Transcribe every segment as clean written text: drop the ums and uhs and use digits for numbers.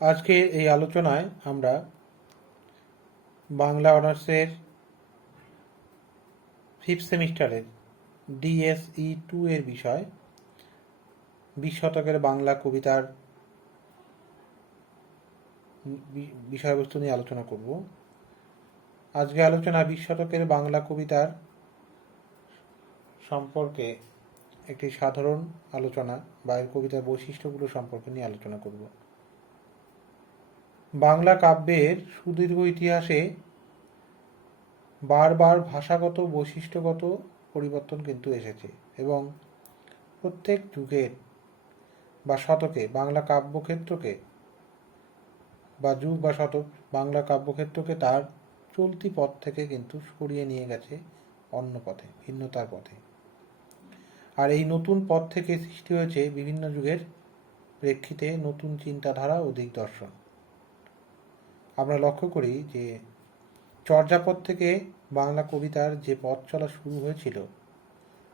আজকের এই আলোচনায় আমরা বাংলা অনার্সের 5th সেমিস্টারের DSE 2 এর বিষয় 20 শতকের বাংলা কবিতার বিষয়বস্তু নিয়ে আলোচনা করব। আজকে আলোচনা 20 শতকের বাংলা কবিতার সম্পর্কে একটি সাধারণ আলোচনা বা এর কবিতার বৈশিষ্ট্যগুলো সম্পর্কে নিয়ে আলোচনা করব। বাংলা কাব্যের সুদীর্ঘ ইতিহাসে বারবার ভাষাগত বৈশিষ্ট্যগত পরিবর্তন কিন্তু এসেছে এবং প্রত্যেক যুগের বা শতকে বাংলা কাব্যক্ষেত্রকে বা যুগ বা শতক বাংলা কাব্যক্ষেত্রকে তার চলতি পথ থেকে কিন্তু সরিয়ে নিয়ে গেছে অন্য পথে, ভিন্নতার পথে। আর এই নতুন পথ থেকে সৃষ্টি হয়েছে বিভিন্ন যুগের প্রেক্ষিতে নতুন চিন্তাধারা ও দিগদর্শন। আমরা লক্ষ্য করি যে চর্যাপদ থেকে বাংলা কবিতার যে পথ চলা শুরু হয়েছিল,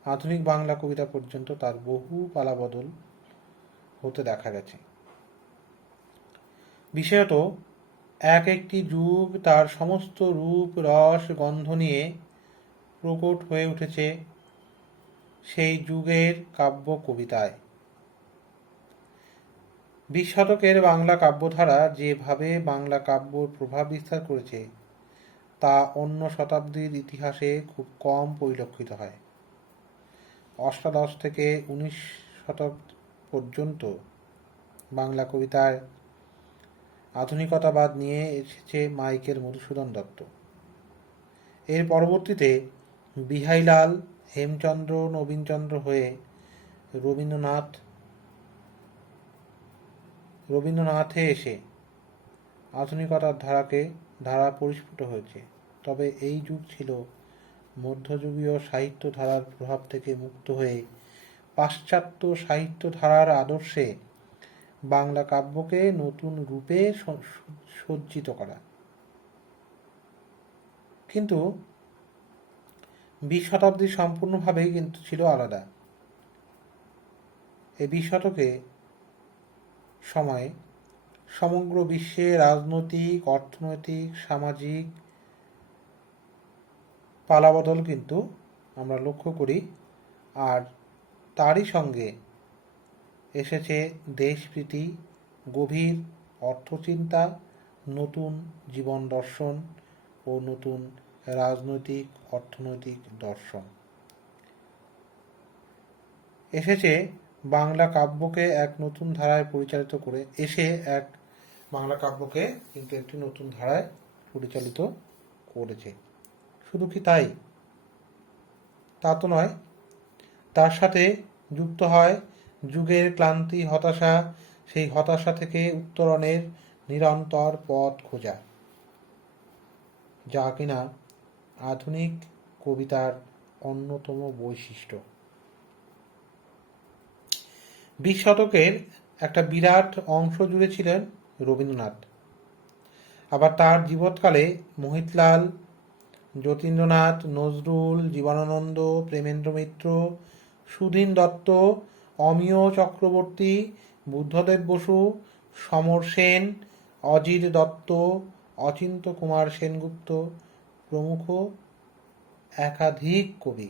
আধুনিক বাংলা কবিতা পর্যন্ত তার বহু পালাবদল হতে দেখা গেছে। বিশেষত এক একটি যুগ তার সমস্ত রূপ রস গন্ধ নিয়ে প্রকট হয়ে উঠেছে সেই যুগের কাব্য কবিতায়। 20 শতকের বাংলা কাব্যধারা যেভাবে বাংলা কাব্যর প্রভাব বিস্তার করেছে তা অন্য শতাব্দীর ইতিহাসে খুব কম পরিলক্ষিত হয়। অষ্টাদশ থেকে 19 শতক পর্যন্ত বাংলা কবিতায় আধুনিকতাবাদ নিয়ে এসেছে মাইকেল মধুসূদন দত্ত। এর পরবর্তীতে বিহারীলাল, হেমচন্দ্র, নবীনচন্দ্র হয়ে রবীন্দ্রনাথে এসে আধুনিকতার ধারা পরিস্ফুট হয়েছে। তবে এই যুগ ছিল মধ্যযুগীয় সাহিত্য ধারার প্রভাব থেকে মুক্ত হয়ে পাশ্চাত্য সাহিত্য ধারার আদর্শে বাংলা কাব্যকে নতুন রূপে সজ্জিত করা। কিন্তু 20 শতাব্দী সম্পূর্ণভাবেই কিন্তু ছিল আলাদা। এই 20 শতকে সময়ে সমগ্র বিশ্বে রাজনৈতিক, অর্থনৈতিক, সামাজিক পালাবদল কিন্তু আমরা লক্ষ্য করি। আর তারই সঙ্গে এসেছে দেশপ্রীতি, গভীর অর্থচিন্তা, নতুন জীবন দর্শন ও নতুন রাজনৈতিক অর্থনৈতিক দর্শন। এসেছে বাংলা কাব্যকে এক নতুন ধারায় পরিচালিত করে বাংলা কাব্যকে কিন্তু একটি নতুন ধারায় পরিচালিত করেছে। শুধু কি তাই? তা তো নয়, তার সাথে যুক্ত হয় যুগের ক্লান্তি, হতাশা, সেই হতাশা থেকে উত্তরণের নিরন্তর পথ খোঁজা, যা কিনা আধুনিক কবিতার অন্যতম বৈশিষ্ট্য। 20 শতকের একটা বিরাট অংশ জুড়ে ছিলেন রবীন্দ্রনাথ। আবার তার জীবৎকালে মোহিতলাল, যতীন্দ্রনাথ, নজরুল, জীবনানন্দ, প্রেমেন্দ্র মিত্র, সুধীন দত্ত, অমিয় চক্রবর্তী, বুদ্ধদেব বসু, সমর সেন, অজিত দত্ত, অচিন্ত্য কুমার সেনগুপ্ত প্রমুখ একাধিক কবি।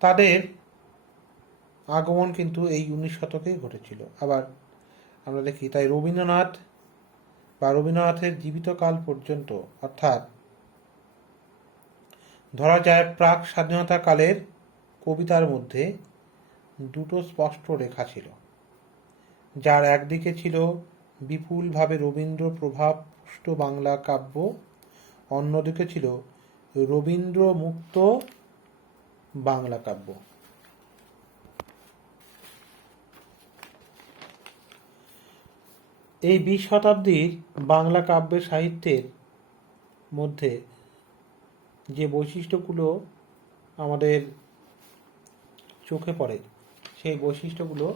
তাদের আগমন কিন্তু এই 19 শতকেই ঘটেছিল। আবার আমরা দেখি তাই রবীন্দ্রনাথের জীবিতকাল পর্যন্ত, অর্থাৎ ধরা যায় প্রাক স্বাধীনতা কালের কবিতার মধ্যে দুটো স্পষ্ট রেখা ছিল, যার একদিকে ছিল বিপুলভাবে রবীন্দ্র প্রভাবপুষ্ট বাংলা কাব্য, অন্যদিকে ছিল রবীন্দ্র মুক্ত বাংলা কাব্য। এই 20 শতাব্দীর বাংলা কাব্য সাহিত্যের মধ্যে যে বৈশিষ্ট্যগুলো আমাদের চোখে পড়ে, সেই বৈশিষ্ট্যগুলো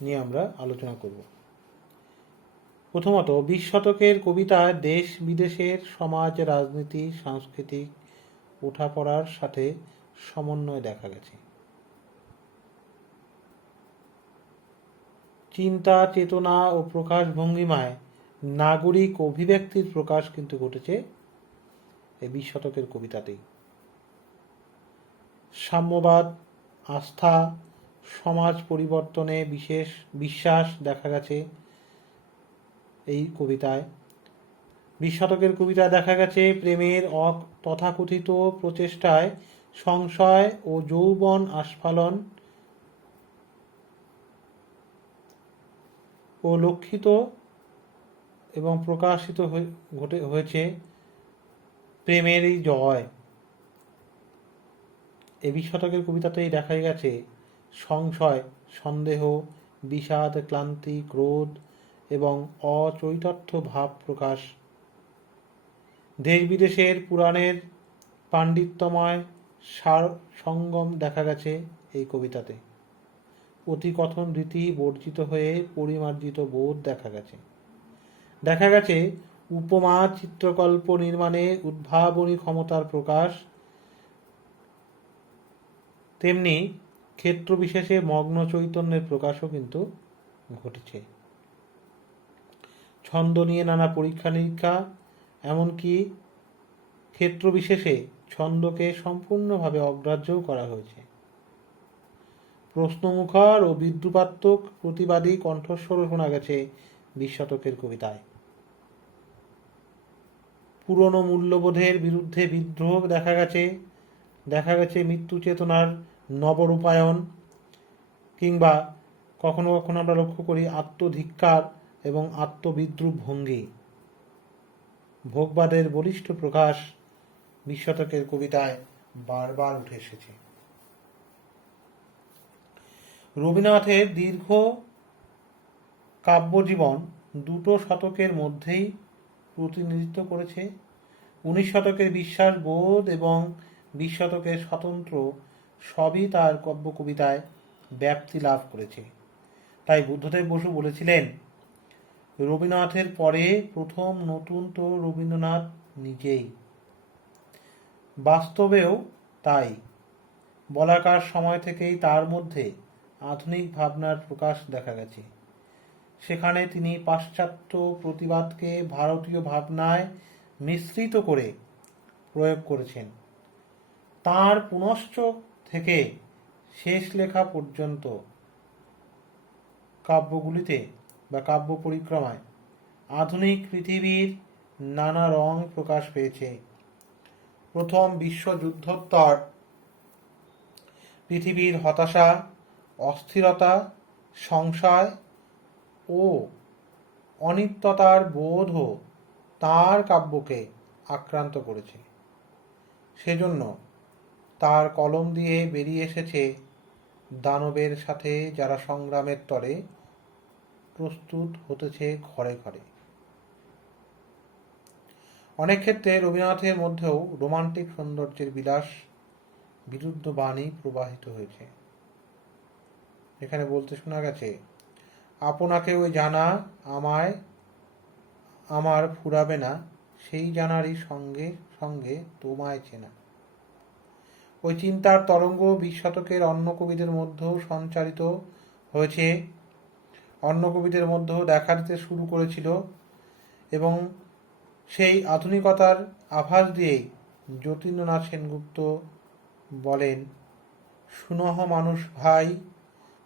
নিয়ে আমরা আলোচনা করব। প্রথমত, 20 শতকের কবিতায় দেশ বিদেশের সমাজ, রাজনীতি, সাংস্কৃতিক ওঠাপড়ার সাথে সমন্বয় দেখা গেছে। চিন্তা, চেতনা ও প্রকাশ ভঙ্গিমায় নাগরিক অভিব্যক্তির প্রকাশ কিন্তু ঘটেছে এই 20 শতকের কবিতাতেই। সাম্যবাদ, আস্থা, সমাজ পরিবর্তনে বিশেষ বিশ্বাস দেখা গেছে এই কবিতায়। 20 শতকের কবিতায় দেখা গেছে প্রেমের তথাকথিত প্রচেষ্টায় সংশয় ও যৌবন আস্ফালন ও লক্ষিত এবং প্রকাশিত হয়েছে প্রেমেরই জয়। এই 20 শতকের কবিতাতেই দেখা গেছে সংশয়, সন্দেহ, বিষাদ, ক্লান্তি, ক্রোধ এবং অচৈতন্য ভাব প্রকাশ। দেশ বিদেশের পুরাণের পাণ্ডিত্যময় সার সঙ্গম দেখা গেছে এই কবিতাতে। অতিকথন রীতি বর্জিত হয়ে পরিমার্জিত বোধ দেখা গেছে। দেখা গেছে উপমা চিত্রকল্প নির্মাণে উদ্ভাবনী ক্ষমতার প্রকাশ, তেমনি ক্ষেত্র বিশেষে মগ্ন চৈতন্যের প্রকাশও কিন্তু ঘটেছে। ছন্দ নিয়ে নানা পরীক্ষা নিরীক্ষা, এমনকি ক্ষেত্র বিশেষে ছন্দকে সম্পূর্ণভাবে অগ্রাহ্যও করা হয়েছে। প্রশ্নমুখর ও বিদ্রুপাত্মক প্রতিবাদী কণ্ঠস্বরও শোনা গেছে 20 শতকের কবিতায়। পুরনো মূল্যবোধের বিরুদ্ধে বিদ্রোহ দেখা গেছে মৃত্যু চেতনার নবরূপায়ণ, কিংবা কখনো কখনো আমরা লক্ষ্য করি আত্মধিক্কার এবং আত্মবিদ্রুপ ভঙ্গি। ভোগবাদের বলিষ্ঠ প্রকাশ 20 শতকের কবিতায় বারবার উঠে এসেছে। রবীন্দ্রনাথের দীর্ঘ কাব্যজীবন 2 শতকের মধ্যেই প্রতিনিধিত্ব করেছে। 19 শতকের বিশ্বাস বোধ এবং 20 শতকের স্বতন্ত্র সবই তার কাব্য কবিতায় ব্যাপ্তি লাভ করেছে। তাই বুদ্ধদেব বসু বলেছিলেন, রবীন্দ্রনাথের পরে প্রথম নতুন তো রবীন্দ্রনাথ নিজেই। বাস্তবেও তাই। বলাকার সময় থেকেই তার মধ্যে আধুনিক ভাবনার প্রকাশ দেখা গেছে। সেখানে তিনি পাশ্চাত্য প্রতিবাদকে ভারতীয় ভাবনায় মিশ্রিত করে প্রয়োগ করেছেন। তাঁর পুনশ্চ থেকে শেষ লেখা পর্যন্ত কাব্যগুলিতে বা কাব্য পরিক্রমায় আধুনিক পৃথিবীর নানা রং প্রকাশ পেয়েছে। প্রথম বিশ্বযুদ্ধোত্তর পৃথিবীর হতাশা, অস্থিরতা, সংশয় ও অনিত্যতার বোধও তাঁর কাব্যকে আক্রান্ত করেছে। সেজন্য তার কলম দিয়ে বেরিয়ে এসেছে দানবের সাথে যারা সংগ্রামের তরে প্রস্তুত হতেছে ঘরে ঘরে। অনেক ক্ষেত্রে রবীন্দ্রনাথের মধ্যেও রোমান্টিক সৌন্দর্যের বিলাস বিরুদ্ধ বাণী প্রবাহিত হয়েছে। এখানে বলতে শোনা গেছে, আপনাকে ওই জানা আমায় আমার ফুরাবে না, সেই জানারই সঙ্গে সঙ্গে তোমায় চেনা। ওই চিন্তার তরঙ্গ 20 শতকের অন্য কবিদের মধ্যেও সঞ্চারিত হয়েছে, অন্য কবিদের মধ্যেও দেখা দিতে শুরু করেছিল এবং সেই আধুনিকতার আভাস দিয়েই যতীন্দ্রনাথ সেনগুপ্ত বলেন, সুনহ মানুষ ভাই,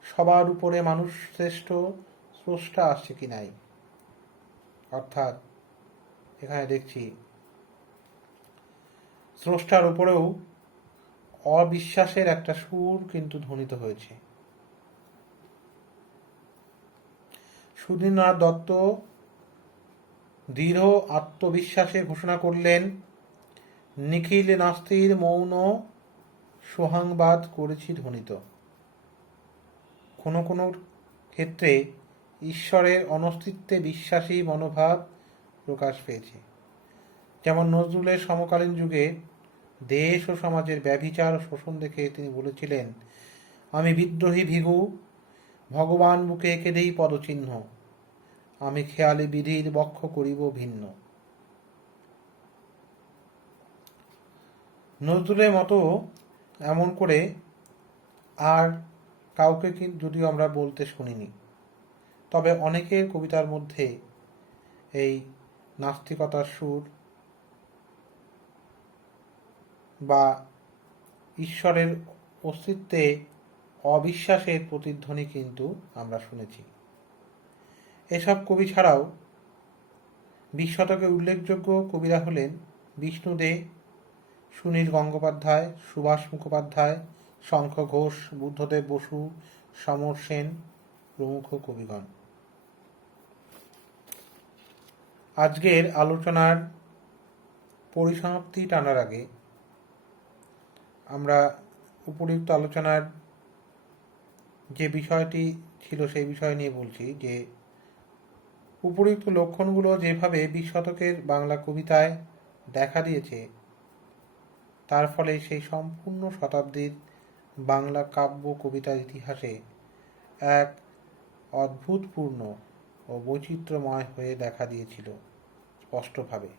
সবার উপরে মানুষ শ্রেষ্ঠ, স্রষ্টা আসছে কি নাই। অর্থাৎ এখানে দেখছি স্রষ্টার উপরেও অবিশ্বাসের একটা সুর কিন্তু ধ্বনিত হয়েছে। সুধীন্দ্রনাথ দত্ত দৃঢ় আত্মবিশ্বাসে ঘোষণা করলেন, নিখিল নাস্তির মৌন সোহাংবাদ করেছি ধ্বনিত। কোনো কোনো ক্ষেত্রে ঈশ্বরের অনস্তিত্বে বিশ্বাসী মনোভাব প্রকাশ পেয়েছে। যেমন নজরুলের সমকালীন যুগে দেশ ও সমাজের ব্যভিচার ও শোষণ দেখে তিনি বলেছিলেন, আমি বিদ্রোহী ভিগু, ভগবান বুকে এঁকে দেই পদচিহ্ন, আমি খেয়ালি বিধির বক্ষ করিব ভিন্ন। নজরুলের মতো এমন করে আর কাউকে যদিও আমরা বলতে শুনিনি। তবে অনেকের কবিতার মধ্যে এই নাস্তিকতার সুর বা ঈশ্বরের অস্তিত্বে অবিশ্বাসের প্রতিধ্বনি কিন্তু আমরা শুনেছি। এসব কবি ছাড়াও 20 শতকে উল্লেখযোগ্য কবিরা হলেন বিষ্ণু দে, সুনীল গঙ্গোপাধ্যায়, সুভাষ মুখোপাধ্যায়, শঙ্খ ঘোষ, বুদ্ধদেব বসু, সমর সেন প্রমুখ কবিগণ। আজকের আলোচনার পরিসমাপ্তি টানার আগে আমরা উপরিউক্ত আলোচনার যে বিষয়টি ছিল সেই বিষয় নিয়ে বলছি যে উপরিউক্ত লক্ষণগুলো যেভাবে 20 শতকের বাংলা কবিতায় দেখা দিয়েছে তার ফলে সেই সম্পূর্ণ শতাব্দীর বাংলা কাব্য কবিতার ইতিহাসে এক অদ্ভুতপূর্ণ ও বৈচিত্র্যময় হয়ে দেখা দিয়েছিল স্পষ্টভাবে।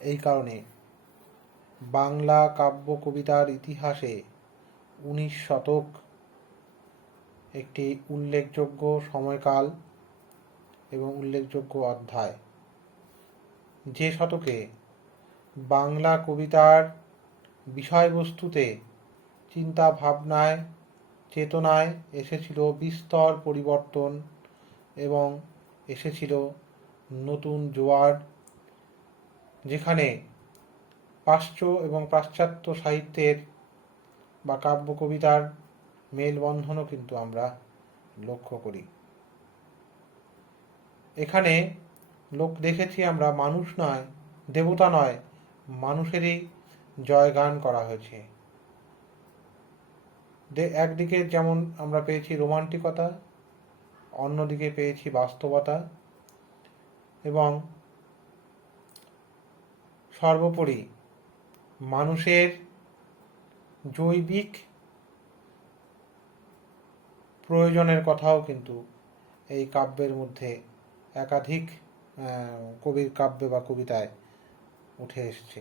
এই কারণে বাংলা কাব্য কবিতার ইতিহাসে 19 শতক একটি উল্লেখযোগ্য সময়কাল এবং উল্লেখযোগ্য অধ্যায়, যে শতকে বাংলা কবিতার বিষয়বস্তুতে, চিন্তা ভাবনায়, চেতনায় এসেছিল বিস্তর পরিবর্তন এবং এসেছিল নতুন জোয়ার, যেখানে পাশ্চাত্য এবং পাশ্চাত্য সাহিত্যের বা কাব্য কবিতার মেলবন্ধনও কিন্তু আমরা লক্ষ্য করি। এখানে দেখেছি আমরা মানুষ নয়, দেবতা নয়, মানুষেরই জয়গান করা হয়েছে। একদিকে যেমন আমরা পেয়েছি রোমান্টিকতা, অন্যদিকে পেয়েছি বাস্তবতা এবং সর্বোপরি মানুষের জৈবিক প্রয়োজনের কথাও কিন্তু এই কাব্যের মধ্যে একাধিক কবির কাব্যে বা কবিতায় উঠে এসেছে।